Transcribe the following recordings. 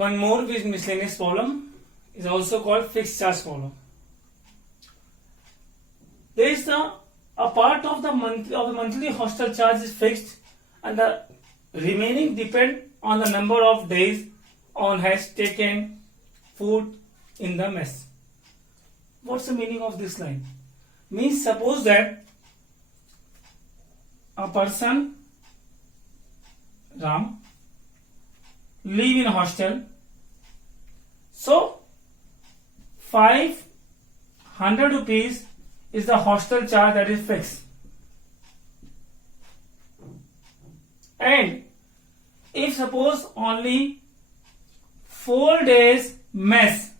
One more miscellaneous problem is also called fixed charge problem. There is a part of the monthly hostel charge is fixed, and the remaining depend on the number of days on has taken food in the mess. What's the meaning of this line? Means suppose that a person, Ram, live in a hostel. So 500 rupees is the hostel charge that is fixed. And if suppose only 4 days mess,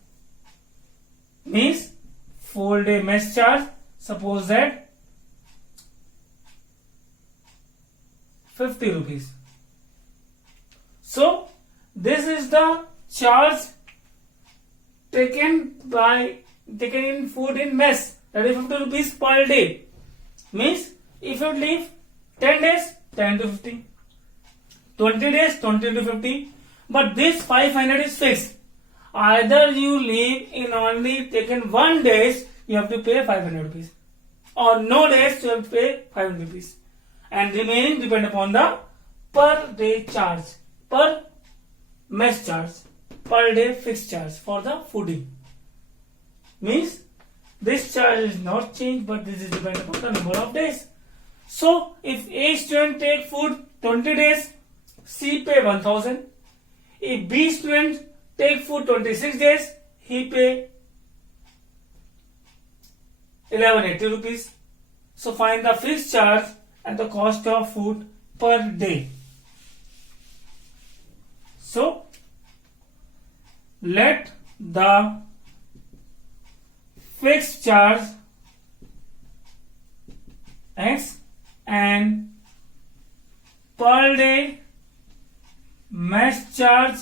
means 4-day mess charge, suppose that 50 rupees. So this is the charge taken in food in mess, that is 50 rupees per day. Means if you live 10 days, 10 to 50, 20 days, 20 to 50, but this 500 is fixed. Either you live in only taken 1 days, you have to pay 500 rupees, or no days, you have to pay 500 rupees, and remaining depend upon the per day charge, per mess charge, per day fixed charge for the fooding. Means this charge is not changed, but this is depend upon the number of days. So if A student take food 20 days, C pay 1000. If B student take food 26 days, he pay 1180 rupees. So find the fixed charge and the cost of food per day. So let the fixed charge X and per day mess charge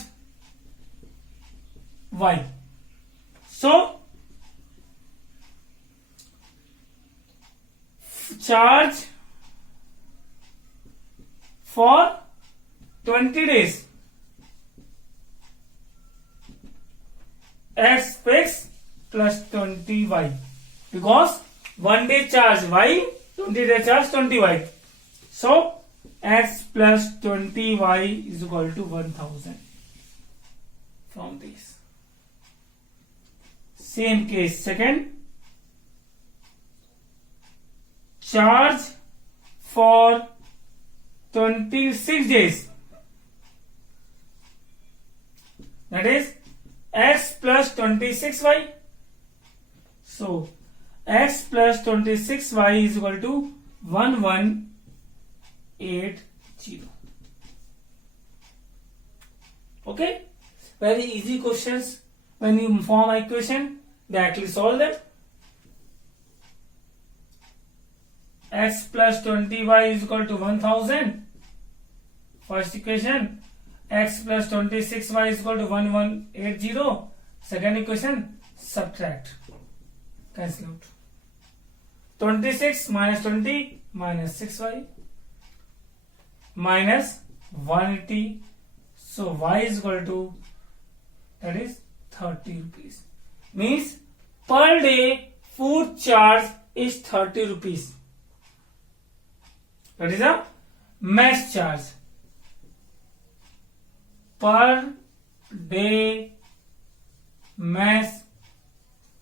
Y. So charge for 20 days X fixed plus 20Y, because 1 day charge Y, 20 day charge 20Y. So X plus 20Y is equal to 1000 from this. Same case, second, charge for 26 days, that is X plus 26Y. So X plus 26Y is equal to 1180. Okay, very easy questions. When you form equation, directly solve them. X plus 20Y is equal to 1000. First equation. X plus 26Y is equal to 1180. Second equation, subtract, cancel out. 26 minus 20 minus 6Y minus 180. So Y is equal to, that is 30 rupees. Means per day food charge is 30 rupees. That is a mess charge. Per day mess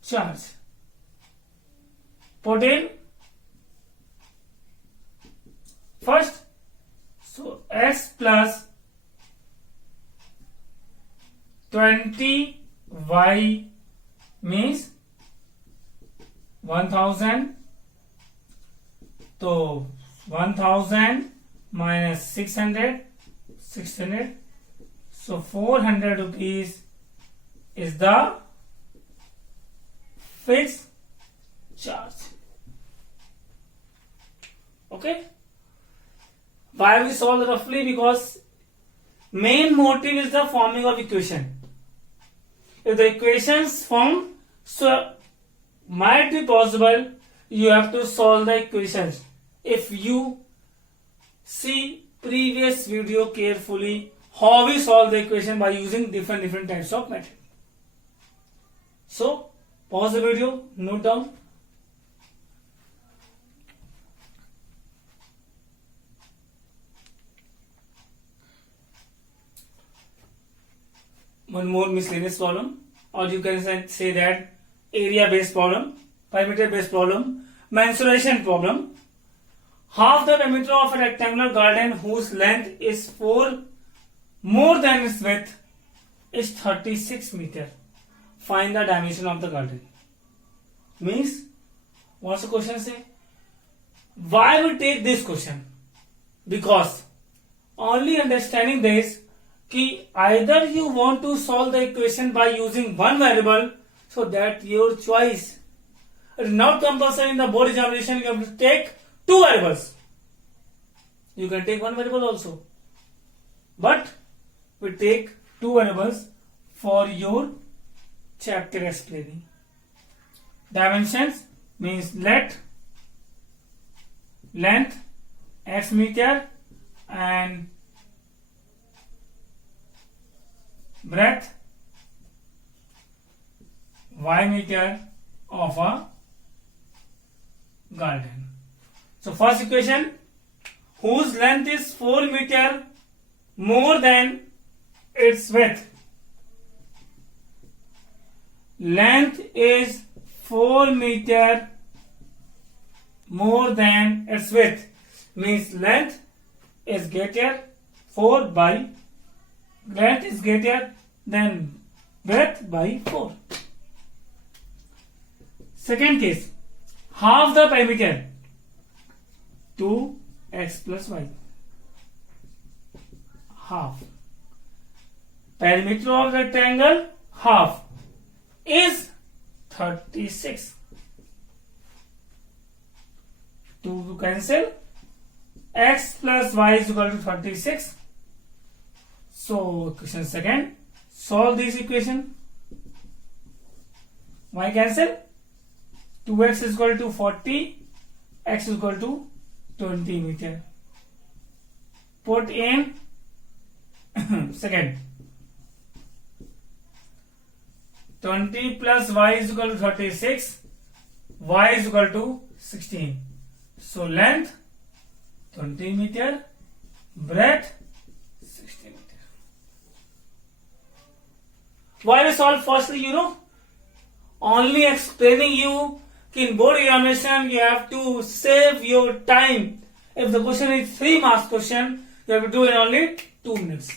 charge. Put in first. So X plus 20Y means 1000. So 1000 minus 600. So 400 rupees is the fixed charge. Okay. Why we solve roughly? Because main motive is the forming of equation. If the equations form, so might be possible you have to solve the equations. If you see previous video carefully, how we solve the equation by using different types of method. So pause the video, note down. One more miscellaneous problem, or you can say that area based problem, perimeter based problem, mensuration problem. Half the perimeter of a rectangular garden whose length is 4 more than its width is 36 meter. Find the dimension of the garden. Means, what's the question say? Why we take this question? Because only understanding this, कि either you want to solve the equation by using one variable, so that your choice. It is not compulsory in the board examination you have to take two variables. You can take one variable also, but we take two variables for your chapter explaining. Dimensions means length x meter and breadth y meter of a garden. So first equation, whose length is 4 meter more than its width. Length is 4 meter more than its width, means length is greater 4 by length is greater than breadth by 4. Second case, half the perimeter 2x plus y. Half perimeter of rectangle, half is 36. 2 to cancel, x plus y is equal to 36. So equation second, solve this equation. Y cancel, 2x is equal to 40, x is equal to 20 meter. Put in second, 20 plus y is equal to 36, y is equal to 16. So length 20 meter, breadth 60 meter. Why we solve? Firstly, only explaining you in board examination you have to save your time. If the question is 3 marks question, you have to do it in only 2 minutes.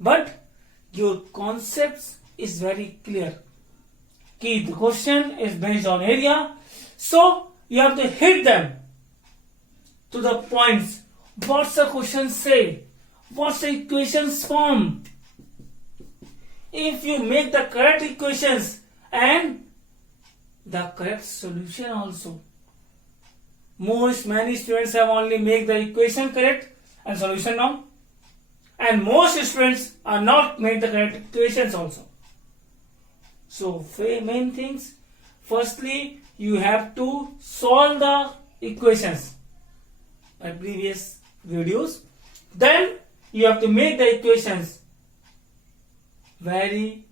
But your concepts is very clear. The question is based on area, so you have to hit them to the points. What's the question say? What's the equations form? If you make the correct equations and the correct solution also. Many students have only make the equation correct and solution wrong, and most students are not make the correct equations also. So main things, firstly you have to solve the equations by previous videos, then you have to make the equations very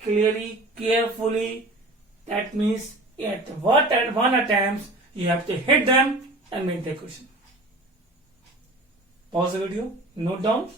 clearly, carefully. That means at one attempt you have to hit them and make the equation. Pause the video, note down.